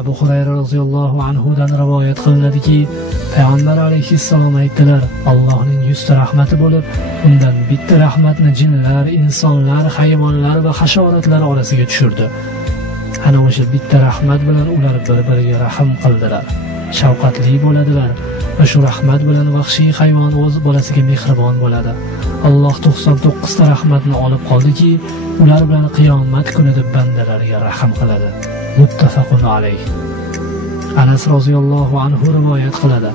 Abu Hurayra roziyallohu anhudan rivoyat qilinadiki, Payg'ambar alayhissalom aytdilar: Allohning 100 ta rahmati bo'lib, undan bitta rahmatni jinlar, insonlar, hayvonlar va hasharotlar orasiga tushirdi. Ana o'sha bitta rahmat bilan ular bir-biriga rahm qildilar, shafqatli bo'ladilar va shu rahmat bilan vahshiy hayvon o'z bolasiga mehribon bo'ladi. Alloh 99 ta rahmatni olib qoldiki, ular bilan qiyomat kunida bandalariga rahm qiladi. Muttafaqun alayh. Anas roziyallohu anhu rivoyat qiladi: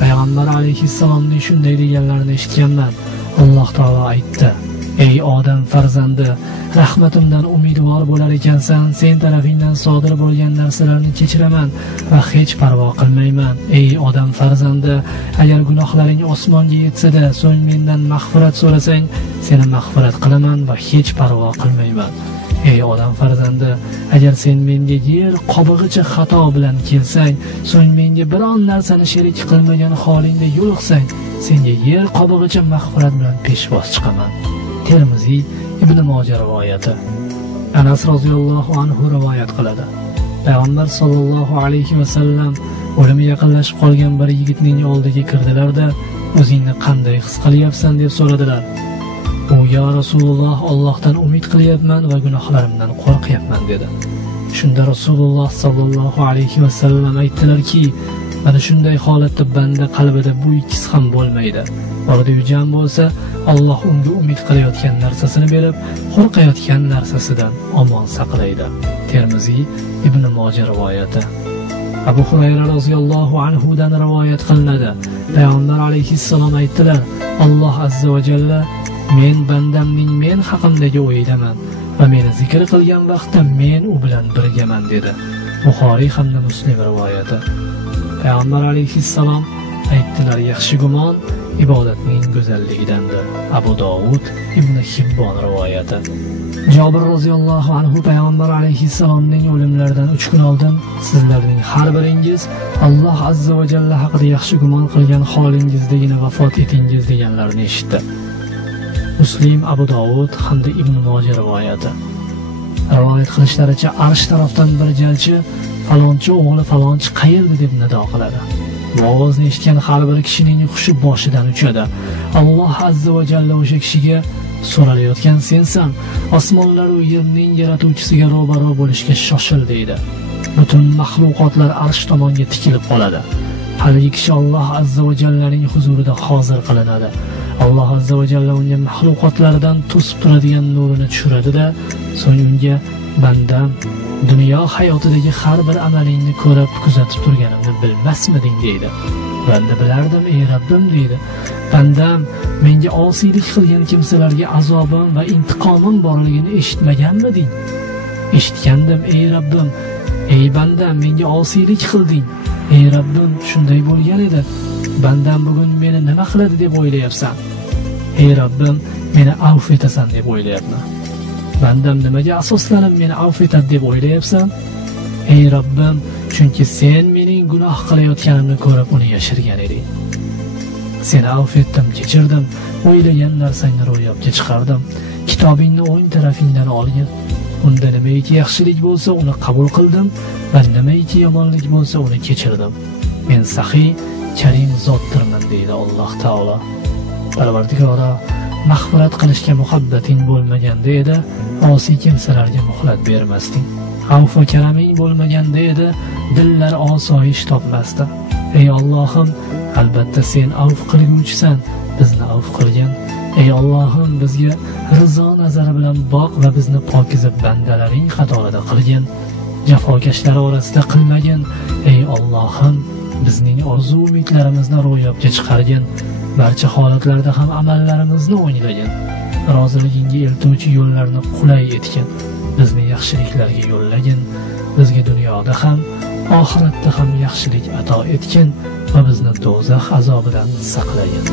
Payg'ambar alayhissalomning shunday deganlarini eshitganman. Alloh taolo aytdi: Ey odam farzandi, rahmatimdan umidvor bo'lar ekansan, sen tarafingdan sodir bo'lgan narsalarni kechiraman va hech parvo qilmayman. Ey odam farzandi, agar gunohlaring osmonga yetsa-da, so'ng mendan mag'firat so'rasang, seni mag'firat qilaman va hech parvo qilmayman. Ey odam farzandi, agar sen menga yer qobig'icha xato bilan kelsang, so'ng menga biron narsani sherik qilmagan holingda yo'liqsang, senga yer qobig'icha mag'firat bilan peshvoz chiqaman. Termiziy, Ibn Moja rivoyati. Anas roziyallohu anhu rivoyat qiladi: Payg'ambar sollallohu alayhi va sallam o'limi yaqinlashib qolgan bir yigitning oldiga kirdilar-da, o'zingni qanday his qilyapsan deb so'radilar. U: Ya Rasululloh, Allohdan umid qilyapman va gunohlarimdan qo'rqyapman dedi. Shunda Rasululloh sollallohu alayhi va sallam aytdilarki: mana shunday holatda banda qalbida bu ikkisi ham bo'lmaydi. Orada jam bo'lsa, Alloh unga umid qilayotgan narsasini berib, qo'rqayotgan narsasidan omon saqlaydi. Termiziy, Ibn Moja rivoyati. Abu Hurayra roziyallohu anhu dan rivoyat qilinadi: Payg'ambar alayhissalom aytdilar: Alloh azza va jalla men bandamning men haqimdagi o'yidaman va meni zikr qilgan vaqtda men u bilan birgaman dedi. Buxoriy hamda Muslim rivoyati. Payg'ambar alayhissalom aytdilar: yaxshi gumon ibodatning go'zalligidandir. Abu Dovud, Ibn Hibbon rivoyati. Jabir roziyallohu anhu Payg'ambar alayhissalomning o'limlaridan 3 kun oldin sizlarning har biringiz Alloh azza va jalla haqida yaxshi gumon qilgan holingizdagina vafot etingiz deganlarini eshitdi. Muslim, Abu Dovud hamda Ibn Moja rivoyati. Rivoyat qilishlaricha, Arsh tarafdan bir jalchi falonchi o'g'li falonchi qayerda deb nido qiladi. Bu ovozni eshitgan har bir kishining hushi boshidan uchadi. Alloh azza va jalla o'sha kishiga: so'ralayotgan sensan, osmonlar va yerning yaratuvchisiga ro'baro bo'lishga shoshil deydi. Butun mahluqotlar arsh tomonga tikilib qoladi. Haligi kishi Alloh azza va jallaning huzurida hozir qilinadi. Alloh azza va jalla unga mahluqotlardan to'sib turadigan nurini tushiradi-da, so'ng unga: bandam, dunyo hayotidagi har bir amalingni ko'rib, kuzatib turganimni bilmasmiding deydi. Banda: bilardim ey Rabbim deydi. Bandam, menga osiylik qilgan kimsalarga azobim va intiqomim borligini eshitmaganmiding? Eshitgandim ey Rabbim. Ey bandam, menga osiylik qilding. Ey Rabbim, shunday bo'lgan edi. Bandam bugun meni nima qiladi deb o'ylayapsan? Ey Rabbim, meni afv etasan deb o'ylayapman. Bandam nimaga asoslanib meni afv etadi deb o'ylayapsan? Ey Rabbim, chunki sen mening gunoh qilayotganimni ko'rib uni yashirgan eding. Seni afv etdim, kechirdim, o'ylagan narsangni ro'yobga chiqardim. Kitobingni o'ng tarafingdan olgin. Unda nimaiki yaxshilik bo'lsa, uni qabul qildim va nimaiki yomonlik bo'lsa, uni kechirdim. Men saxiy, karim zotdirman deydi Alloh taolo. Parvardigora, mag'firat qilishga muhabbating bo'lmaganda edi, osiy kimsalarga muhlat bermasding. Afv va karaming bo'lmaganda edi, dillar osoyish topmasdi. Ey Allohim, albatta sen afv qilguvchisan, bizni afv qilgin. Ey Allohim, bizga rizo nazari bilan boq va bizni pokiza bandalaring qatorida qilgin. Jafokashlar orasida qilmagin. Ey Allohim, bizning orzu-umidlarimizni ro'yobga chiqargin. Barcha holatlarda ham amallarimizni o'nglagin. Roziligingga eltuvchi yo'llarni qulay etgin. Bizni yaxshiliklarga yo'llagin. Bizga dunyoda ham, oxiratda ham yaxshilik ato etgin va bizni do'zax azobidan saqlagin.